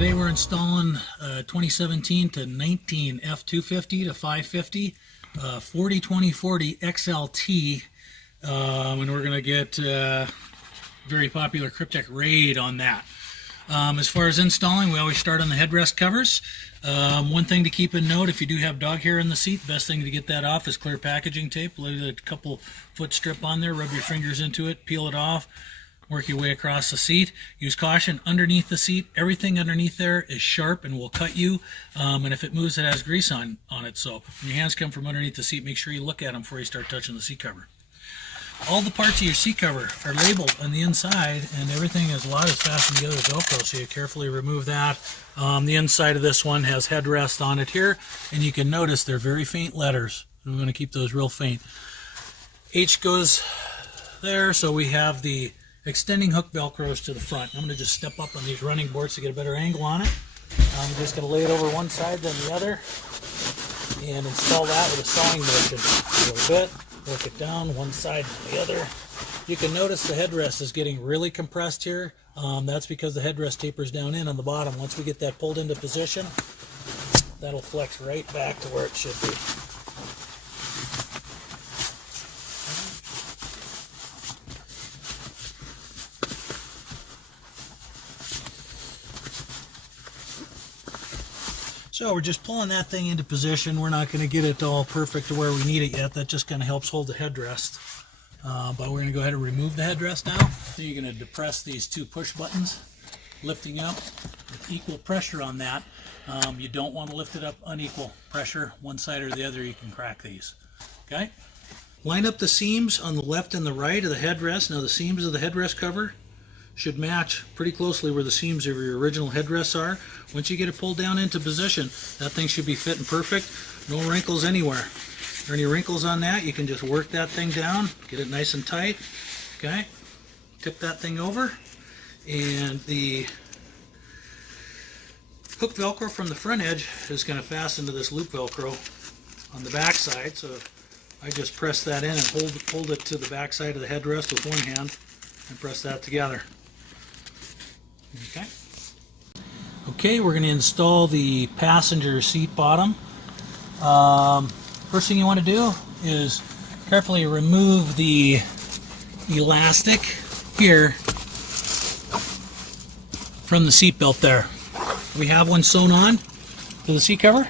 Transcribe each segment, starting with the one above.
Today we're installing 2017 to 19 F-250-550 40-20-40 XLT, and we're going to get very popular Cryptek Raid on that. As far as installing, we always start on the headrest covers. One thing to keep in note, if you do have dog hair in the seat, best thing to get that off is clear packaging tape. Leave a couple foot strip on there, rub your fingers into it, peel it off, work your way across the seat. Use caution underneath the seat. Everything underneath there is sharp and will cut you, and if it moves, it has grease on it. So when your hands come from underneath the seat, make sure you look at them before you start touching the seat cover. All the parts of your seat cover are labeled on the inside, and everything is fastened together with Velcro, so you carefully remove that. The inside of this one has headrest on it here, and you can notice they're very faint letters. We're going to keep those real faint. H goes there, so we have the extending hook Velcros to the front. I'm going to just step up on these running boards to get a better angle on it. I'm just going to lay it over one side, then the other, and install that with a sawing motion. A little bit. Work it down one side and the other. You can notice the headrest is getting really compressed here. That's because the headrest tapers down in on the bottom. Once we get that pulled into position, that'll flex right back to where it should be. So we're just pulling that thing into position. We're not going to get it all perfect to where we need it yet. That just kind of helps hold the headrest. But we're going to go ahead and remove the headrest now. So you're going to depress these two push buttons, lifting up with equal pressure on that. You don't want to lift it up unequal pressure, one side or the other. You can crack these. Okay? Line up the seams on the left and the right of the headrest. Now the seams of the headrest cover should match pretty closely where the seams of your original headrests are. Once you get it pulled down into position, that thing should be fitting perfect. No wrinkles anywhere. If there are any wrinkles on that, you can just work that thing down, get it nice and tight. Okay, tip that thing over, and the hook Velcro from the front edge is going to fasten to this loop Velcro on the back side. So I just press that in and hold it to the back side of the headrest with one hand and press that together. Okay, we're going to install the passenger seat bottom. First thing you want to do is carefully remove the elastic here from the seat belt there. We have one sewn on to the seat cover.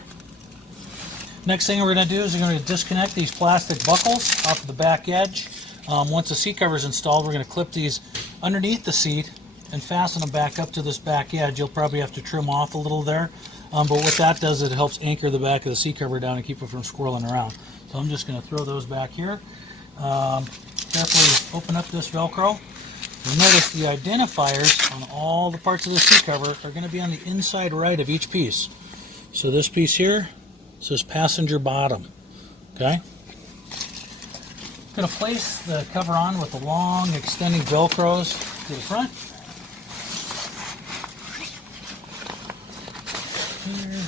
Next thing we're going to do is we're going to disconnect these plastic buckles off of the back edge. Once the seat cover is installed, we're going to clip these underneath the seat and fasten them back up to this back edge. You'll probably have to trim off a little there, but what that does is it helps anchor the back of the seat cover down and keep it from swirling around. So I'm just going to throw those back here. Carefully open up this Velcro. You'll notice the identifiers on all the parts of the seat cover are going to be on the inside right of each piece. So this piece here says passenger bottom. Okay. I'm going to place the cover on with the long extending Velcros to the front. Here.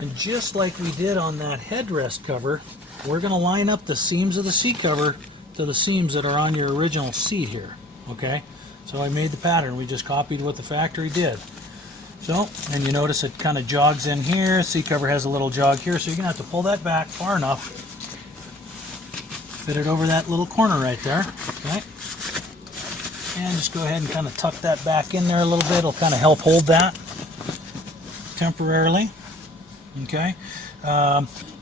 And just like we did on that headrest cover, we're going to line up the seams of the seat cover to the seams that are on your original seat here. Okay? So I made the pattern. We just copied what the factory did. So, and you notice it kind of jogs in here. Seat cover has a little jog here, so you're going to have to pull that back far enough. Fit it over that little corner right there. Okay? And just go ahead and kind of tuck that back in there a little bit. It'll kind of help hold that temporarily. Okay?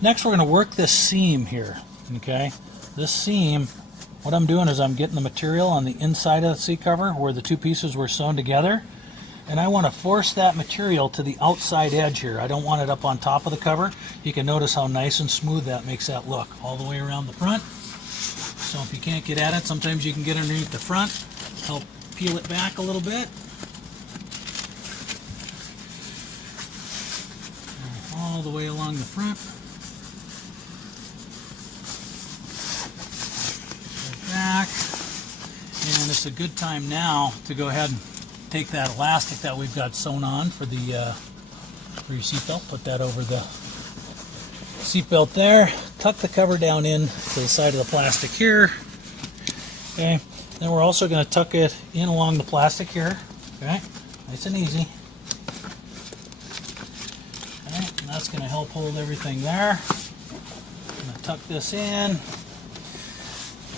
Next we're going to work this seam here. Okay? This seam, what I'm doing is I'm getting the material on the inside of the seat cover where the two pieces were sewn together. And I want to force that material to the outside edge here. I don't want it up on top of the cover. You can notice how nice and smooth that makes that look all the way around the front. So if you can't get at it, sometimes you can get underneath the front, help peel it back a little bit. And all the way along the front. Back. And it's a good time now to go ahead and take that elastic that we've got sewn on for your seatbelt, put that over the seatbelt there, tuck the cover down in to the side of the plastic here. Okay, Then we're also going to tuck it in along the plastic here. Okay, nice and easy. Okay, and that's going to help hold everything there. I'm going to tuck this in.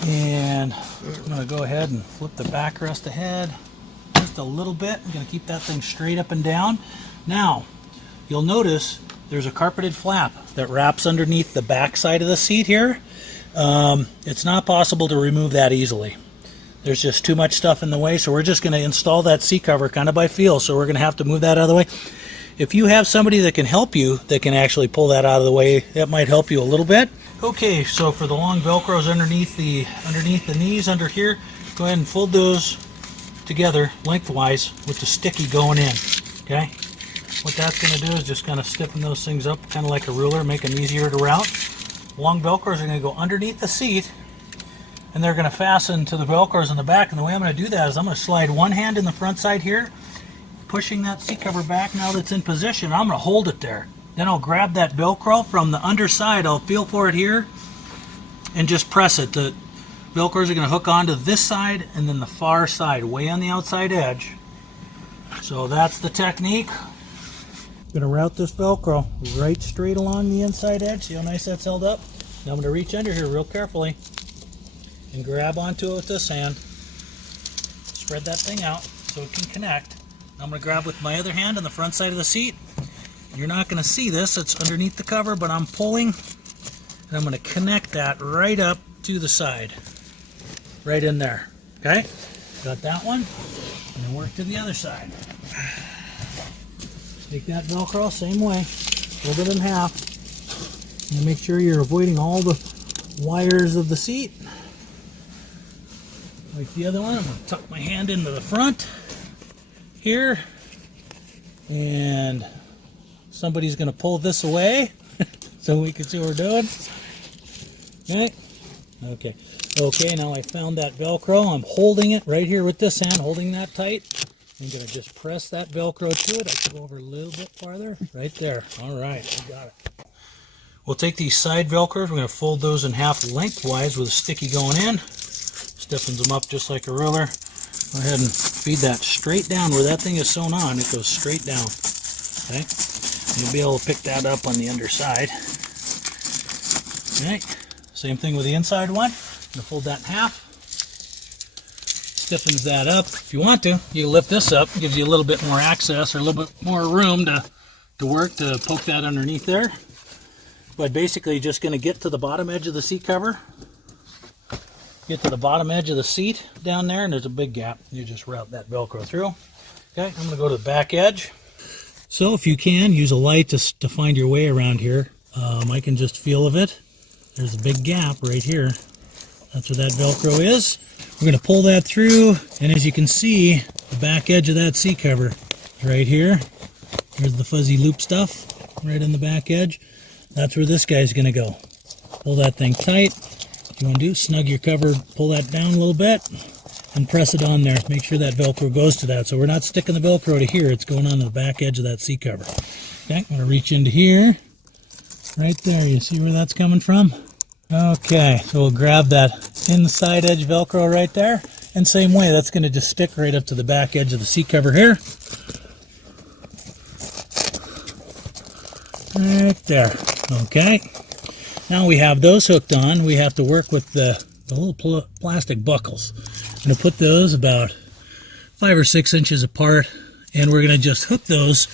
And I'm going to go ahead and flip the backrest ahead just a little bit. I'm going to keep that thing straight up and down. Now, you'll notice there's a carpeted flap that wraps underneath the back side of the seat here. It's not possible to remove that easily. There's just too much stuff in the way, so we're just going to install that seat cover kind of by feel. So we're going to have to move that out of the way. If you have somebody that can help you, that can actually pull that out of the way, that might help you a little bit. Okay, so for the long Velcros underneath the knees under here, go ahead and fold those together lengthwise with the sticky going in. Okay, what that's going to do is just kind of stiffen those things up, kind of like a ruler, make them easier to route. Long Velcros are going to go underneath the seat, and they're going to fasten to the Velcros in the back. And the way I'm going to do that is I'm going to slide one hand in the front side here, pushing that seat cover back now that it's in position. I'm going to hold it there. Then I'll grab that Velcro from the underside. I'll feel for it here and just press it. The Velcros are going to hook onto this side and then the far side, way on the outside edge. So that's the technique. I'm going to route this Velcro right straight along the inside edge. See how nice that's held up? Now I'm going to reach under here real carefully and grab onto it with this hand. Spread that thing out so it can connect. Now I'm going to grab with my other hand on the front side of the seat. You're not going to see this, it's underneath the cover, but I'm pulling and I'm going to connect that right up to the side. Right in there. Okay? Got that one. And then work to the other side. Take that Velcro, same way. Fold it in half. And make sure you're avoiding all the wires of the seat. Like the other one, I'm going to tuck my hand into the front here. And somebody's going to pull this away so we can see what we're doing. Okay. Okay, now I found that Velcro. I'm holding it right here with this hand, holding that tight. I'm going to just press that Velcro to it. I can go over a little bit farther. Right there. All right, we got it. We'll take these side Velcros. We're going to fold those in half lengthwise with a sticky going in. Stiffens them up just like a ruler. Go ahead and feed that straight down where that thing is sewn on. It goes straight down. Okay. You'll be able to pick that up on the underside. Okay. Same thing with the inside one. I'm going to fold that in half. Stiffens that up. If you want to, you can lift this up. Gives you a little bit more access or a little bit more room to work to poke that underneath there. But basically just going to get to the bottom edge of the seat cover. Get to the bottom edge of the seat down there, and there's a big gap. You just route that Velcro through. Okay, I'm going to go to the back edge. So if you can, use a light to find your way around here. I can just feel of it. There's a big gap right here. That's where that Velcro is. We're going to pull that through, and as you can see, the back edge of that seat cover is right here. There's the fuzzy loop stuff right in the back edge. That's where this guy's going to go. Pull that thing tight. What you want to do, snug your cover, pull that down a little bit, and press it on there. Make sure that Velcro goes to that. So we're not sticking the Velcro to here. It's going on to the back edge of that seat cover. Okay, I'm going to reach into here. Right there. You see where that's coming from? Okay, so we'll grab that inside edge Velcro right there. And same way, that's going to just stick right up to the back edge of the seat cover here. Right there. Okay. Now we have those hooked on. We have to work with the little plastic buckles. I'm going to put those about 5 or 6 inches apart, and we're going to just hook those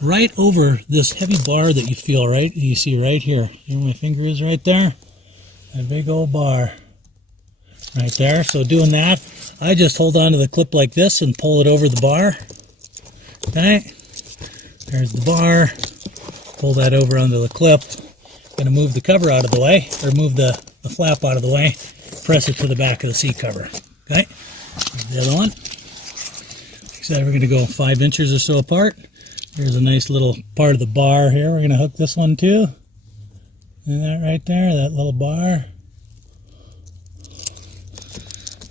right over this heavy bar that you feel, right? You see right here. You know where my finger is right there? That big old bar right there. So doing that, I just hold on to the clip like this and pull it over the bar. Okay. There's the bar. Pull that over onto the clip. Going to move the cover out of the way, or move the flap out of the way. Press it to the back of the seat cover. Okay. Here's the other one. Like I said, we're going to go 5 inches or so apart. Here's a nice little part of the bar here. We're going to hook this one too. And that right there, that little bar.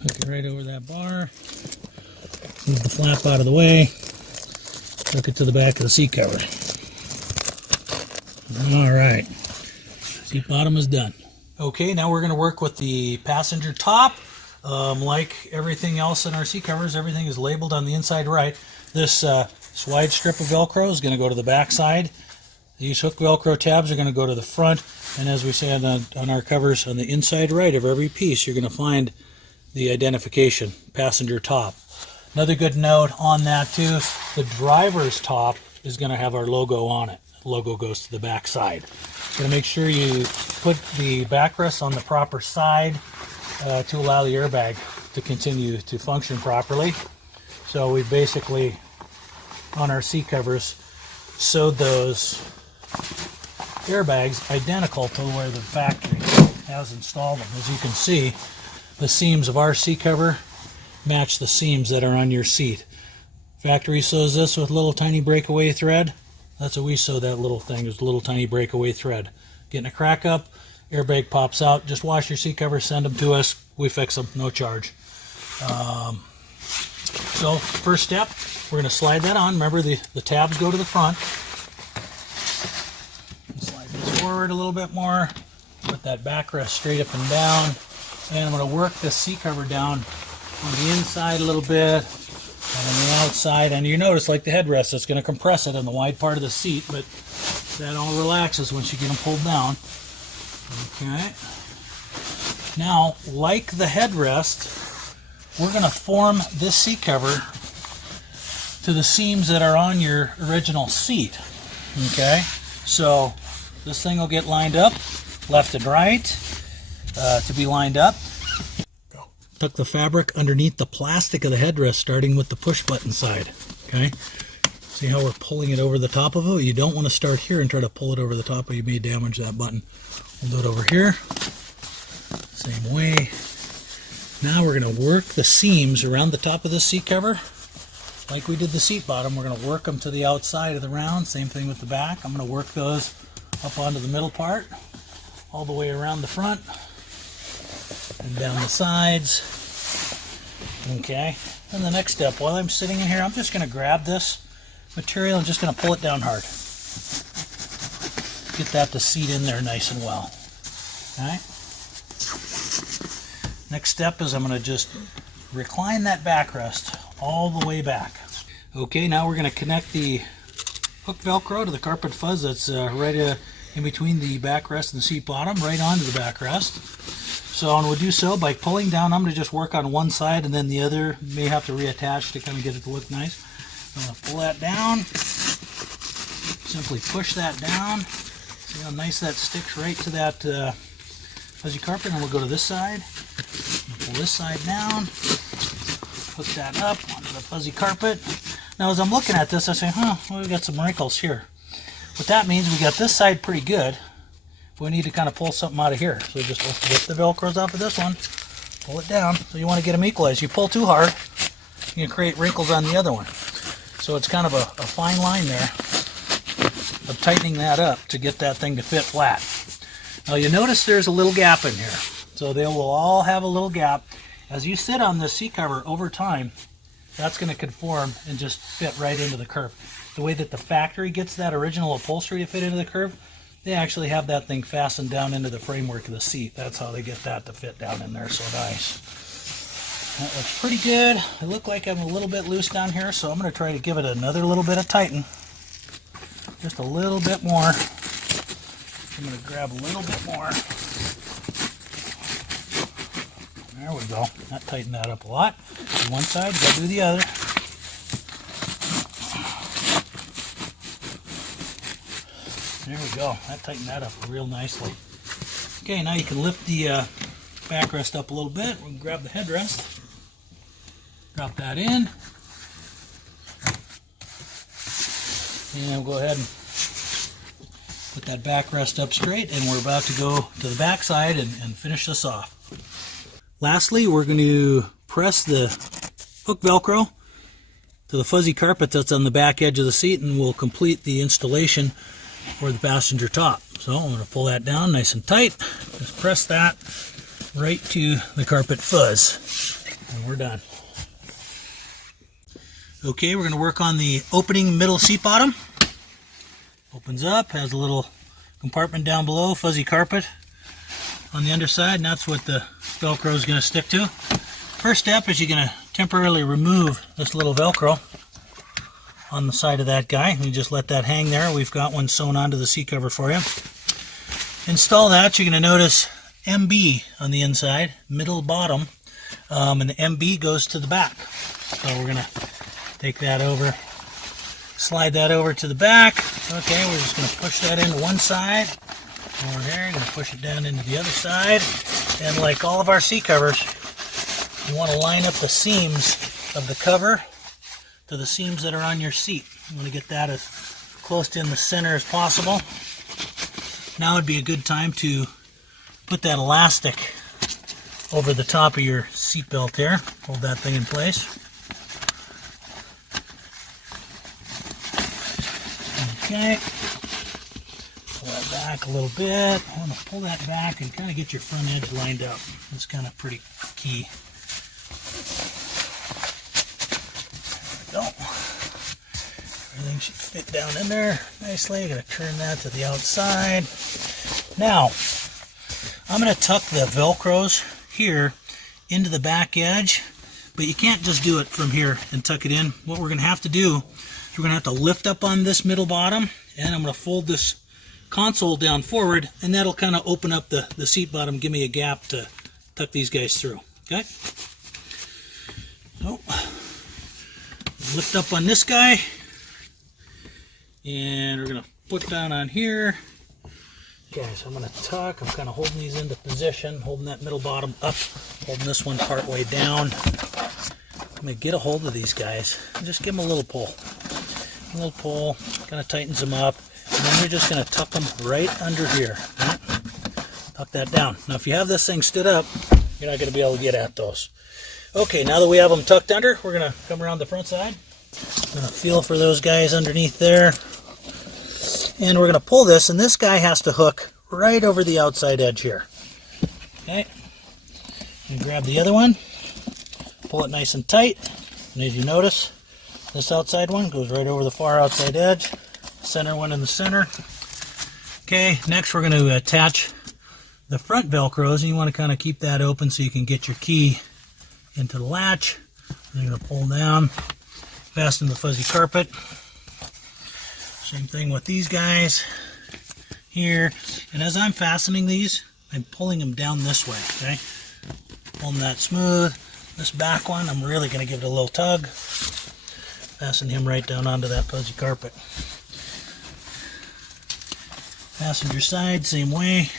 Hook it right over that bar. Move the flap out of the way. Hook it to the back of the seat cover. All right. Seat bottom is done. Okay, now we're going to work with the passenger top. Like everything else in our seat covers, everything is labeled on the inside right. This wide strip of Velcro is going to go to the back side. These hook Velcro tabs are going to go to the front. And as we say on our covers, on the inside right of every piece, you're going to find the identification, passenger top. Another good note on that too, the driver's top is going to have our logo on it. The logo goes to the back side. Going to make sure you put the backrest on the proper side to allow the airbag to continue to function properly. So we basically, on our seat covers, sewed those airbags identical to where the factory has installed them. As you can see, the seams of our seat cover match the seams that are on your seat. Factory sews this with little tiny breakaway thread. That's what we sew that little thing, is a little tiny breakaway thread. Getting a crack up, airbag pops out, just wash your seat cover, send them to us, we fix them, no charge. So first step, we're going to slide that on. Remember the tabs go to the front. Slide this forward a little bit more, put that backrest straight up and down, and I'm going to work this seat cover down on the inside a little bit and on the outside. And you notice, like the headrest, it's going to compress it in the wide part of the seat, but that all relaxes once you get them pulled down. Okay. Now, like the headrest, we're going to form this seat cover to the seams that are on your original seat. Okay, so this thing will get lined up left and right to be lined up. Tuck the fabric underneath the plastic of the headrest, starting with the push button side. Okay, see how we're pulling it over the top of it? You don't want to start here and try to pull it over the top, or you may damage that button. We'll do it over here, same way. Now we're going to work the seams around the top of the seat cover like we did the seat bottom. We're going to work them to the outside of the round. Same thing with the back. I'm going to work those up onto the middle part, all the way around the front and down the sides. Okay, and the next step, while I'm sitting in here, I'm just going to grab this material and just going to pull it down hard. Get that to seat in there nice and well. Okay. Next step is I'm going to just recline that backrest all the way back. Okay, now we're going to connect the hook Velcro to the carpet fuzz that's right in between the backrest and the seat bottom, right onto the backrest. So we'll do so by pulling down. I'm going to just work on one side and then the other. May have to reattach to kind of get it to look nice. I'm going to pull that down. Simply push that down. See how nice that sticks right to that fuzzy carpet. And we'll go to this side. Pull this side down, hook that up onto the fuzzy carpet. Now as I'm looking at this, I say, well, we've got some wrinkles here. What that means, we got this side pretty good. We need to kind of pull something out of here. So just lift the Velcros off of this one, pull it down. So you want to get them equalized. You pull too hard, you can create wrinkles on the other one. So it's kind of a fine line there of tightening that up to get that thing to fit flat. Now you notice there's a little gap in here. So they will all have a little gap. As you sit on this seat cover over time, that's going to conform and just fit right into the curve. The way that the factory gets that original upholstery to fit into the curve, they actually have that thing fastened down into the framework of the seat. That's how they get that to fit down in there so nice. That looks pretty good. I look like I'm a little bit loose down here, so I'm going to try to give it another little bit of tighten. Just a little bit more. I'm going to grab a little bit more. There we go. That tightened that up a lot. Do one side, go do the other. There we go. That tightened that up real nicely. Okay, now you can lift the backrest up a little bit. We can grab the headrest. Drop that in. And we'll go ahead and put that backrest up straight, and we're about to go to the back side and finish this off. Lastly, we're going to press the hook Velcro to the fuzzy carpet that's on the back edge of the seat, and we'll complete the installation for the passenger top. So I'm going to pull that down nice and tight. Just press that right to the carpet fuzz, and we're done. Okay, we're going to work on the opening middle seat bottom. Opens up, has a little compartment down below, fuzzy carpet on the underside, and that's what the Velcro is going to stick to. First step is you're going to temporarily remove this little Velcro on the side of that guy. You just let that hang there. We've got one sewn onto the seat cover for you. Install that. You're going to notice MB on the inside, middle, bottom, and the MB goes to the back. So we're going to take that over, slide that over to the back. Okay, we're just going to push that into one side. Over here, you're going to push it down into the other side. And like all of our seat covers, you want to line up the seams of the cover to the seams that are on your seat. You want to get that as close to in the center as possible. Now would be a good time to put that elastic over the top of your seat belt here. Hold that thing in place. Okay. Pull that back a little bit. I want to pull that back and kind of get your front edge lined up. That's kind of pretty key. There we go. Everything should fit down in there nicely. I'm going to turn that to the outside. Now, I'm going to tuck the Velcros here into the back edge, but you can't just do it from here and tuck it in. What we're going to have to do is we're going to have to lift up on this middle bottom, and I'm going to fold this console down forward, and that'll kind of open up the seat bottom, give me a gap to tuck these guys through. Okay? So, lift up on this guy, and we're going to put down on here. Okay, so I'm going to tuck. I'm kind of holding these into position, holding that middle bottom up, holding this one part way down. I'm going to get a hold of these guys and just give them a little pull. A little pull, kind of tightens them up, and then you're just going to tuck them right under here. Right? Tuck that down. Now, if you have this thing stood up, you're not going to be able to get at those. Okay, now that we have them tucked under, we're going to come around the front side. I'm going to feel for those guys underneath there. And we're going to pull this, and this guy has to hook right over the outside edge here. Okay. And grab the other one, pull it nice and tight, and as you notice, this outside one goes right over the far outside edge. Center one in the center. Okay, next we're going to attach the front Velcros, and you want to kind of keep that open so you can get your key into the latch. You're going to pull down, fasten the fuzzy carpet. Same thing with these guys here. And as I'm fastening these, I'm pulling them down this way, okay? Pulling that smooth. This back one, I'm really going to give it a little tug. Fasten him right down onto that fuzzy carpet. Passenger side, same way.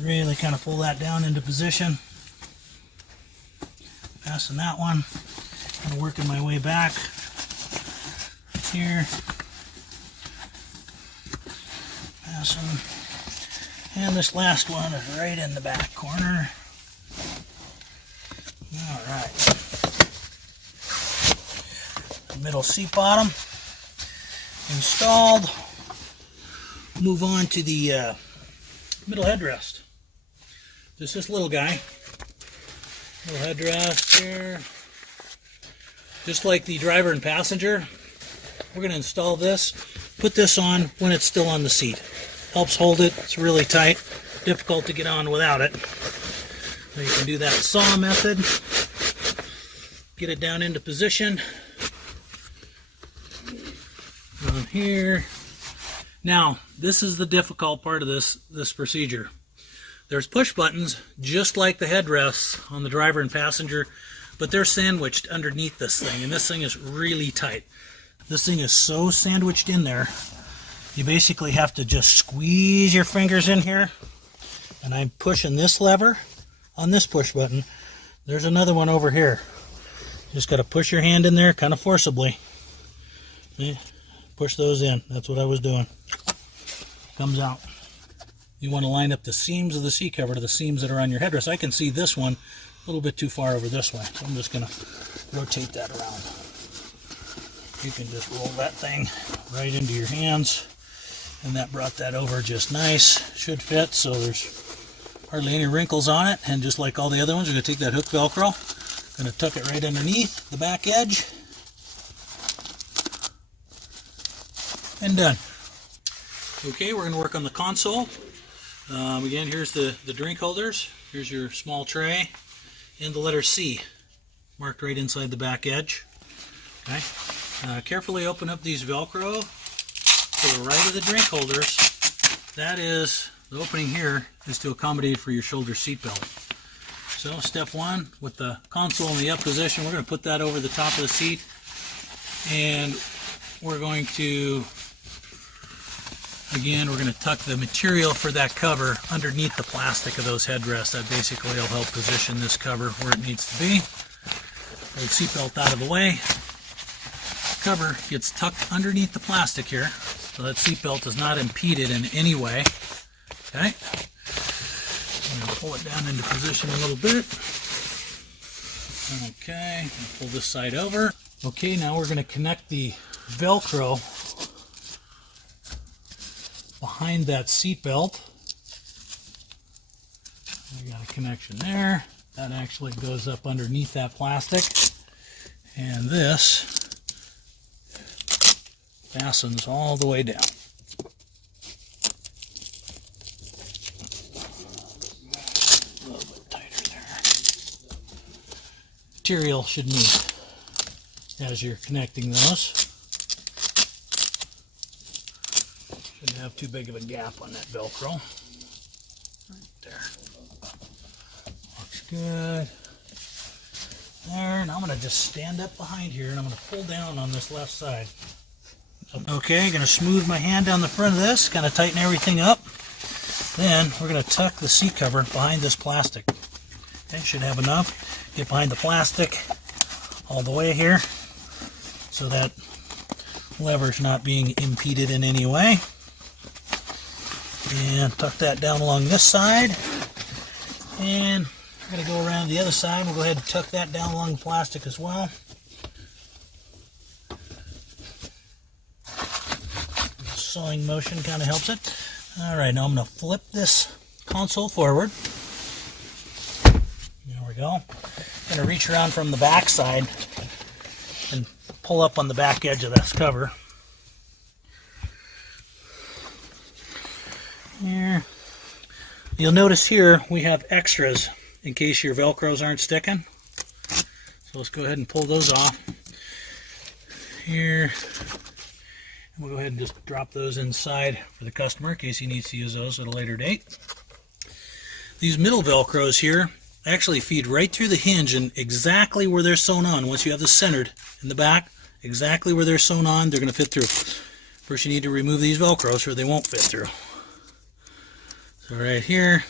Really kind of pull that down into position. Fasten that one. Kind of working my way back here. Fasten. And this last one is right in the back corner. Alright. Middle seat bottom installed. Move on to the middle headrest. Just this little guy. Little headrest here. Just like the driver and passenger, we're going to install this. Put this on when it's still on the seat. Helps hold it. It's really tight. Difficult to get on without it. So you can do that saw method. Get it down into position. On here. Now, this is the difficult part of this procedure. There's push buttons just like the headrests on the driver and passenger, but they're sandwiched underneath this thing, and this thing is really tight. This thing is so sandwiched in there, you basically have to just squeeze your fingers in here, and I'm pushing this lever on this push button. There's another one over here. You just got to push your hand in there kind of forcibly. See? Push those in. That's what I was doing. Comes out. You want to line up the seams of the seat cover to the seams that are on your headrest. I can see this one a little bit too far over this way, so I'm just going to rotate that around. You can just roll that thing right into your hands, and that brought that over just nice. Should fit, so there's hardly any wrinkles on it. And just like all the other ones, we're going to take that hook Velcro, going to tuck it right underneath the back edge, and done. Okay, we're going to work on the console. Again, here's the drink holders. Here's your small tray. and the letter C marked right inside the back edge. Okay. Carefully open up these Velcro to the right of the drink holders. That is, the opening here is to accommodate for your shoulder seat belt. So step one, with the console in the up position, we're going to put that over the top of the seat, and we're going to, again, we're going to tuck the material for that cover underneath the plastic of those headrests. That basically will help position this cover where it needs to be. Pull the seat belt out of the way. Cover gets tucked underneath the plastic here, so that seat belt is not impeded in any way. Okay, I'm going to pull it down into position a little bit. Okay, pull this side over. Okay, now we're going to connect the Velcro behind that seat belt. We got a connection there. That actually goes up underneath that plastic, and this fastens all the way down. A little bit tighter there. Material should meet as you're connecting those. Shouldn't have too big of a gap on that Velcro. Right there. Looks good. There, now I'm going to just stand up behind here and I'm going to pull down on this left side. Okay, going to smooth my hand down the front of this, kind of tighten everything up. Then we're going to tuck the seat cover behind this plastic. Okay, should have enough. Get behind the plastic all the way here so that lever's not being impeded in any way. And tuck that down along this side. And we're going to go around the other side. We'll go ahead and tuck that down along the plastic as well. Sewing motion kind of helps it. All right, now I'm going to flip this console forward. There we go. I'm going to reach around from the back side and pull up on the back edge of this cover. Here. You'll notice here we have extras in case your Velcros aren't sticking. So let's go ahead and pull those off. Here. We'll go ahead and just drop those inside for the customer in case he needs to use those at a later date. These middle Velcros here actually feed right through the hinge and exactly where they're sewn on. Once you have this centered in the back, exactly where they're sewn on, they're going to fit through. First you need to remove these Velcros or they won't fit through. So right here,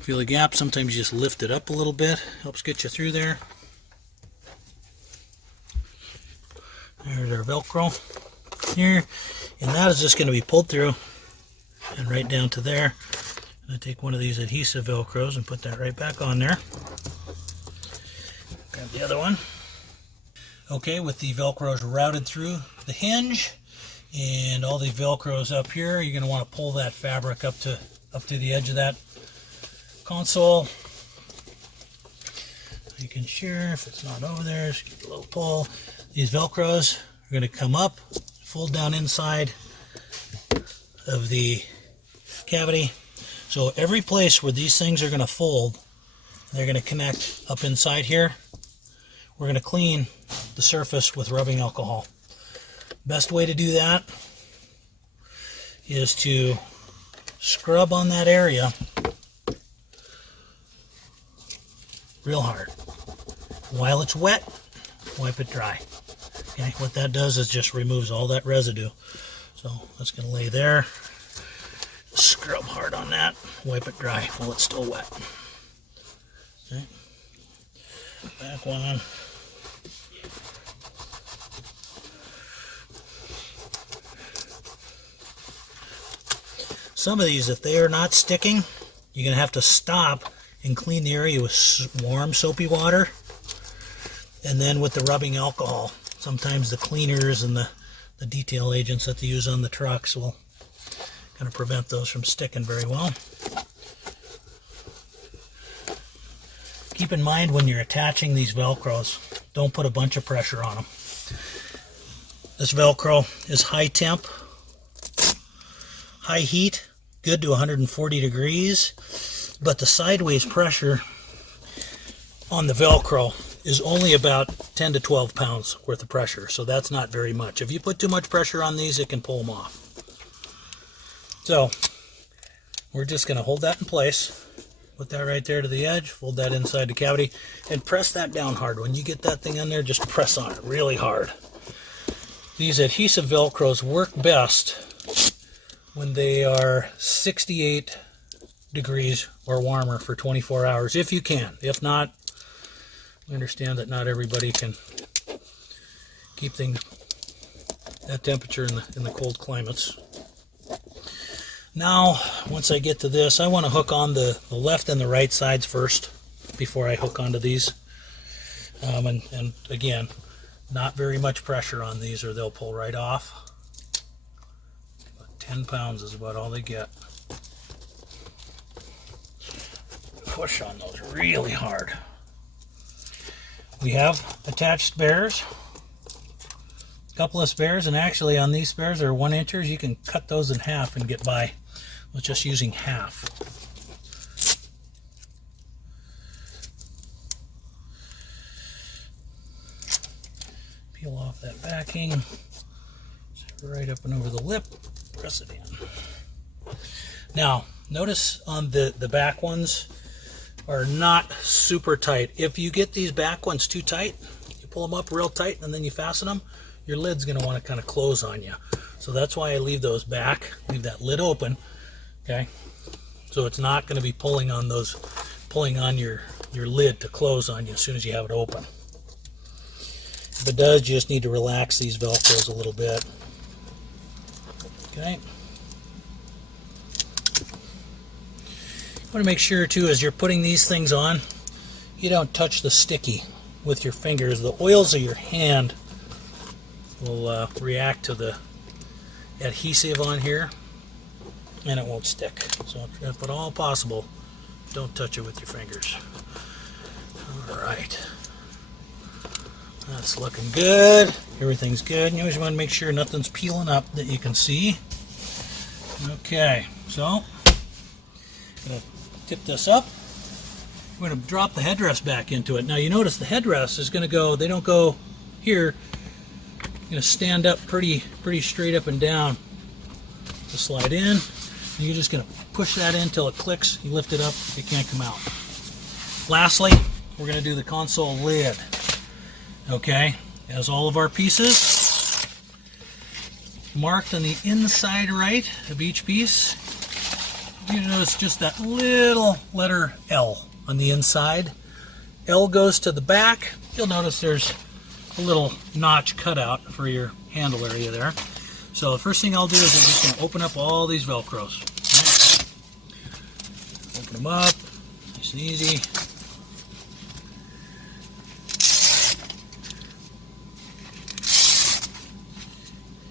feel the gap. Sometimes you just lift it up a little bit. Helps get you through there. There's our Velcro here, and that is just going to be pulled through and right down to there. I'm going to take one of these adhesive Velcros and put that right back on there. Grab the other one. Okay, with the Velcros routed through the hinge and all the Velcros up here, you're going to want to pull that fabric up to the edge of that console. You can sure if it's not over there, just give it a little pull. These Velcros are going to come up, fold down inside of the cavity. So every place where these things are going to fold, they're going to connect up inside here. We're going to clean the surface with rubbing alcohol. Best way to do that is to scrub on that area real hard. While it's wet, wipe it dry. Okay, what that does is just removes all that residue. So that's going to lay there. Scrub hard on that. Wipe it dry while it's still wet. Okay. Back one. Some of these, if they are not sticking, you're going to have to stop and clean the area with warm soapy water and then with the rubbing alcohol. Sometimes the cleaners and the detail agents that they use on the trucks will kind of prevent those from sticking very well. Keep in mind when you're attaching these Velcros, don't put a bunch of pressure on them. This Velcro is high temp, high heat, good to 140 degrees, but the sideways pressure on the Velcro is only about 10 to 12 pounds worth of pressure, so that's not very much. If you put too much pressure on these, it can pull them off. So we're just going to hold that in place. Put that right there to the edge, fold that inside the cavity, and press that down hard. When you get that thing in there, just press on it really hard. These adhesive Velcros work best when they are 68 degrees or warmer for 24 hours, if you can. If not, we understand that not everybody can keep things at temperature in the cold climates. Now, once I get to this, I want to hook on the left and the right sides first before I hook onto these. And again, not very much pressure on these or they'll pull right off. About 10 pounds is about all they get. Push on those really hard. We have attached spares. A couple of spares, and actually on these spares that are 1 inchers, you can cut those in half and get by with just using half. Peel off that backing, right up and over the lip, press it in. Now, notice on the back ones are not super tight. If you get these back ones too tight, you pull them up real tight and then you fasten them, your lid's going to want to kind of close on you. So that's why I leave those back, leave that lid open, okay? So it's not going to be pulling on your lid to close on you as soon as you have it open. If it does, you just need to relax these Velcros a little bit. Okay? You want to make sure too, as you're putting these things on, you don't touch the sticky with your fingers. The oils of your hand will react to the adhesive on here and it won't stick. So if at all possible, don't touch it with your fingers. Alright, that's looking good. Everything's good. You always want to make sure nothing's peeling up that you can see. Okay, so I'm going to tip this up. We're going to drop the headrest back into it. Now you notice the headrest is going to go, they don't go here. Going to stand up pretty straight up and down to slide in. And you're just going to push that in until it clicks. You lift it up, it can't come out. Lastly, we're going to do the console lid. Okay, as all of our pieces marked on the inside right of each piece. You notice just that little letter L on the inside. L goes to the back. You'll notice there's a little notch cut out for your handle area there. So the first thing I'll do is I'm just going to open up all these Velcros. Right. Open them up, nice and easy.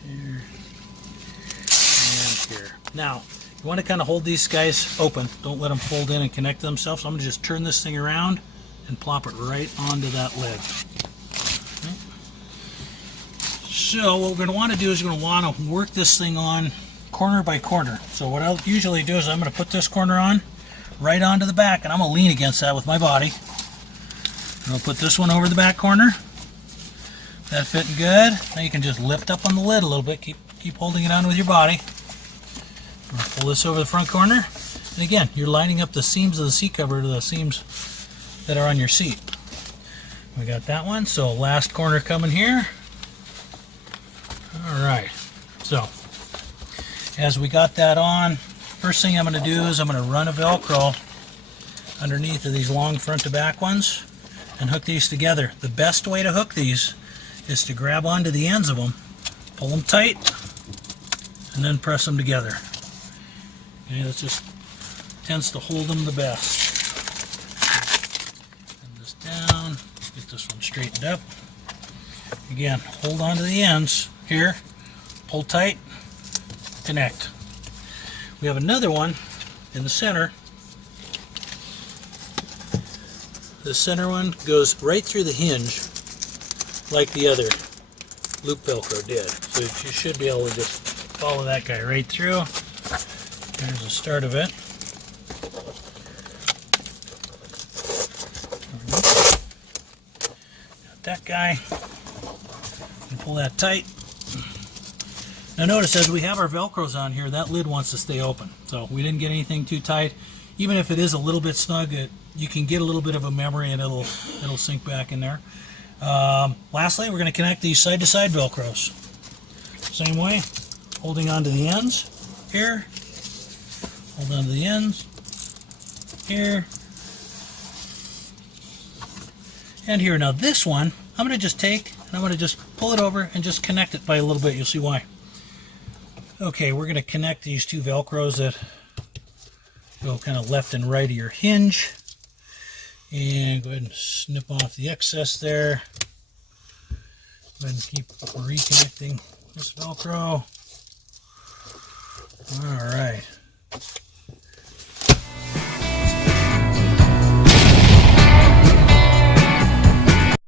Here and here. Now, you want to kind of hold these guys open. Don't let them fold in and connect themselves. So I'm going to just turn this thing around and plop it right onto that lid. So what we're going to want to do is we're going to want to work this thing on corner by corner. So what I'll usually do is I'm going to put this corner on right onto the back, and I'm going to lean against that with my body. And I'll put this one over the back corner. That fitting good. Now you can just lift up on the lid a little bit. Keep holding it on with your body. Pull this over the front corner. And again, you're lining up the seams of the seat cover to the seams that are on your seat. We got that one. So last corner coming here. Alright, so as we got that on, first thing I'm going to do is I'm going to run a Velcro underneath of these long front to back ones and hook these together. The best way to hook these is to grab onto the ends of them, pull them tight, and then press them together. Okay, that just tends to hold them the best. Put this down, get this one straightened up. Again, hold on to the ends here, pull tight, connect. We have another one in the center. The center one goes right through the hinge like the other loop Velcro did. So you should be able to just follow that guy right through. There's the start of it. that guy and pull that tight. Now notice as we have our Velcros on here, that lid wants to stay open. So we didn't get anything too tight. Even if it is a little bit snug, you can get a little bit of a memory and it'll sink back in there. Lastly, we're going to connect these side-to-side Velcros. Same way, holding on to the ends here, hold on to the ends here, and here. Now this one, I'm going to just take and I'm going to just pull it over and just connect it by a little bit. You'll see why. Okay, we're going to connect these two Velcros that go kind of left and right of your hinge. And go ahead and snip off the excess there. Go ahead and keep reconnecting this Velcro. All right.